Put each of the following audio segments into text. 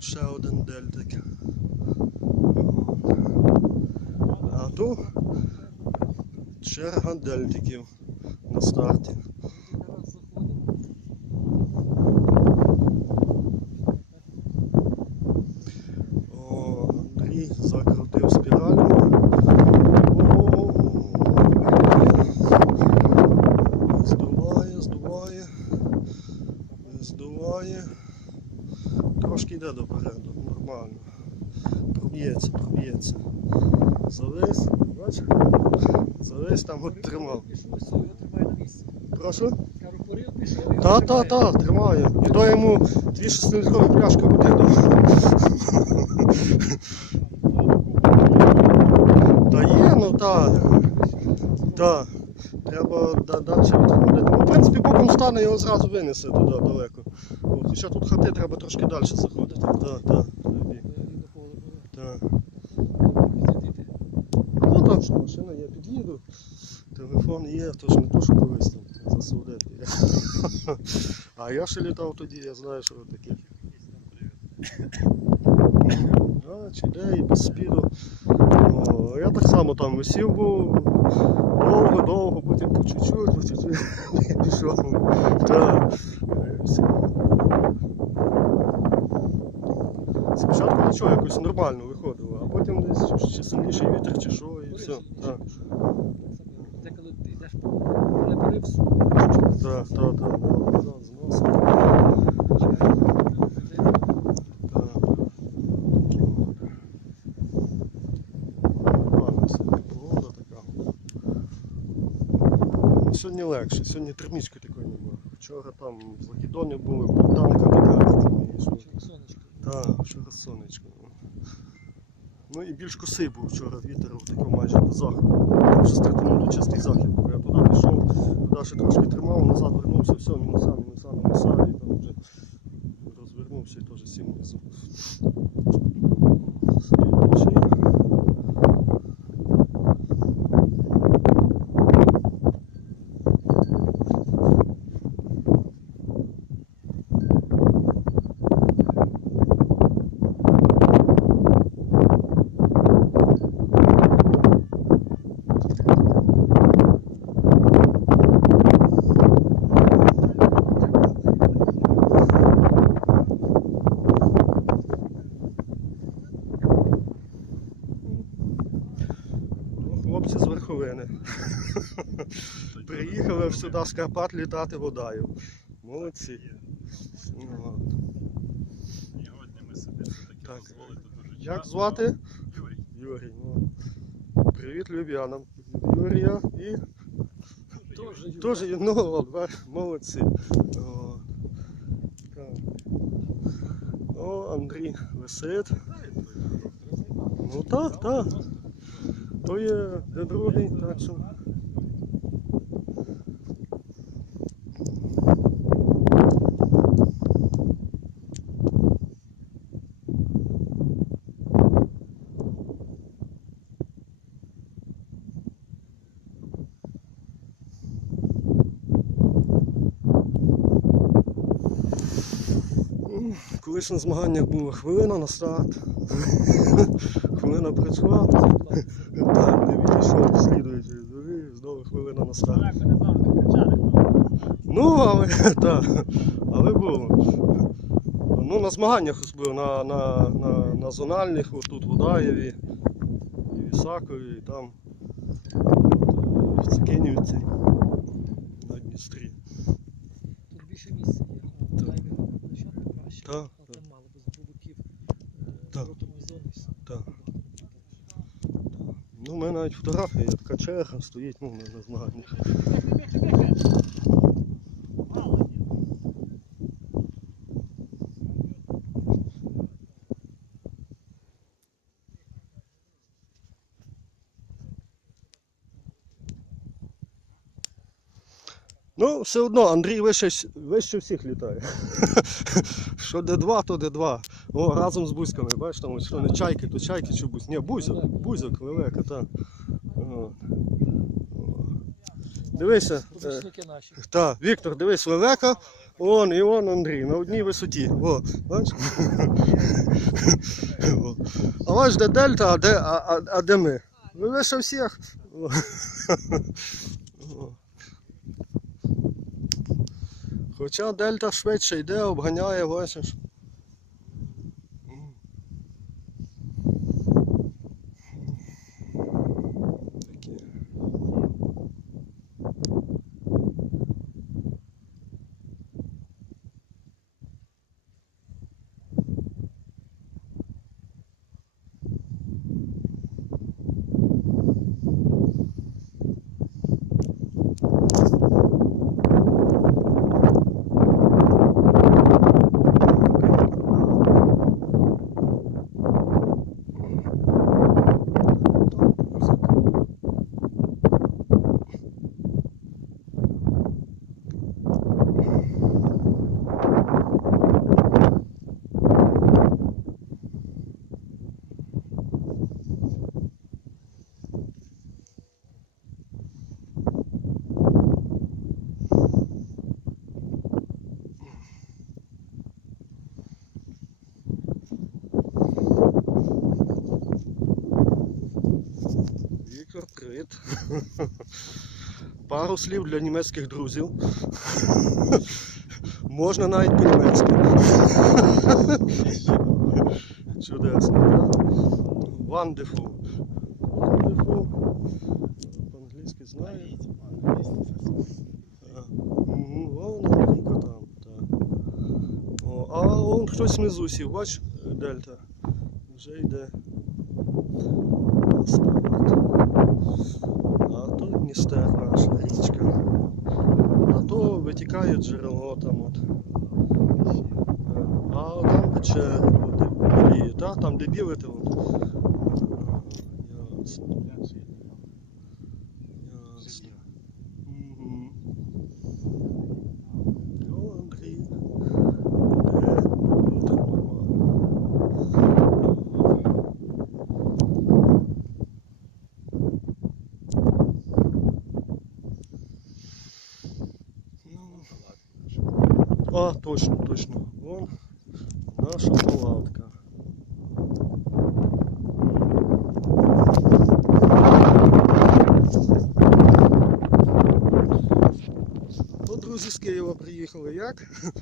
А там ще один дельтик. А тут черга дельтиків на старті. О, Андрій закрутив спіраль. Здуває, здуває, здуває. Трошки йде допереду, нормально. Проб'ється, проб'ється. Завис, бач? Завис там от тримав. Прошу? Та, та, та, тримаю. І то йому дві 6-літрові пляшки води. Та є, ну та. Та. Треба далі відходити. Ну, в принципі, боком стане його зразу винесе туди далеко. Хоча тут хати треба трошки далі заходити. Та, та. Та. Підійти. Ну там що, машина є, під'їду. Телефон є, тож не то, що колись там засудити. А я ще літав тоді, я знаю, що таке. А, чи де і без спіду. О, я так само там висів був довго-довго, потім по чуть-чуть, по чуть-чуть пішов. Так. Все. Нормально виходило, а потім десь чи сильніший вітер, чи що, і все. Так, коли ти йдеш поле порив, так, так, так. Так. Нормально сьогодні така. Сьогодні легше, сьогодні термічки такої немає. Вчора там в Закидоні були, Богданка така, розумієш. сонечко. Так, вчора сонечко. Ну і більш косий був вчора вітер, такий майже до заходу. Там вже стартанув до частий захід. Я туди пішов, туди ще трошки тримав, назад вернувся, все, мінуса, мінуса, мінуса, і там вже розвернувся і теж сім внизу. Слідуючий. Ну, Хлопці з верховини. Приїхали сюди з Карпат літати водаю. Молодці. Ну. Сьогодні ми собі таке Так. дозволити дуже Як звати? Юрій. Юрій. Ну. Привіт люб'янам. Юрія і теж ну, молодці. О. О, Андрій висить. Ну так, так. То є де другий, так що. Колись на змаганнях була хвилина на старт. хвилина прийшла, так, не відійшов слідуючий, і знову хвилина на старт. Так, вони завжди кричали. Ну, але так, але було. Ну, на змаганнях було, на, на, на, на зональних, от тут в Удаєві, і в Ісакові, і там от, в Цикинівці на Дністрі. Тут більше місця є, Так. дайвінгова площадка краще. Так, Але так. там мало без бобуків Так. Так. Ну, у мене навіть фотографія, є така черга стоїть ну, на, на змаганнях. Ну, все одно Андрій вище, вище всіх літає. Що Д2, то Д2. О, разом з бузьками, бачиш, там ось що не чайки, то чайки чи бузь. Ні, бузьок, бузьок, велика, так. Дивися. Е, наші. так, Віктор, дивись, лелека. Он і он Андрій на одній висоті. О, бачиш? О. А ваш де дельта, а де, а, а, а де ми? Ви вище всіх. О. Хоча дельта швидше йде, обганяє, бачиш. Такі. Віктор, привіт. Пару слів для німецьких друзів. Можна навіть по-німецьки. Чудесно, так? Wonderful. Wonderful. По-англійськи знаю. А, он хтось внизу сів, бач, дельта. Вже йде. Ставить. А то Дністер наша річка. А то витікає джерело там от. А там печери, де біліє, та? там де біле то Точно, точно. Вон наша палатка. Ну, друзі з Києва приїхали як?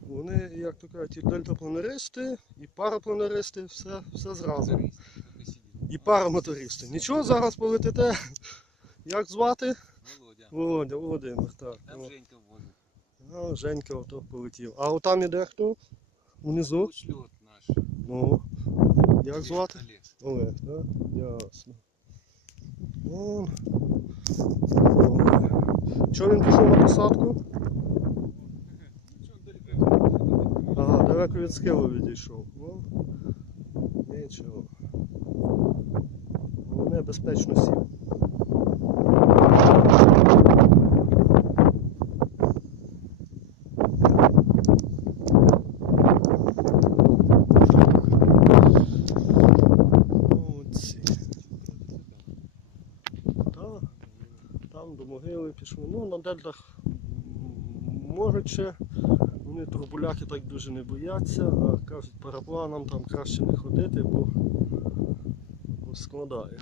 Вони, як то кажуть, і дельтапланеристи, і парапланеристи, все, все зразу. І парамотористи. Нічого, зараз полетите. Як звати? Володя. Володя, Володимир, так. Там Женька возить. А, Женька ото полетів. А отам іде хто? Внизу? Учльот наш. Ну. Як звати? Олег. Так? Ясно. Вон. Чого він пішов на посадку? Ага, далеко від схилу відійшов. Ну, нічого. Головне безпечно сів. Молодці. Та, там до могили пішли. Ну, на дельтах можуть. Вони турбуляки так дуже не бояться, а кажуть, парапланам там краще не ходити, бо складає.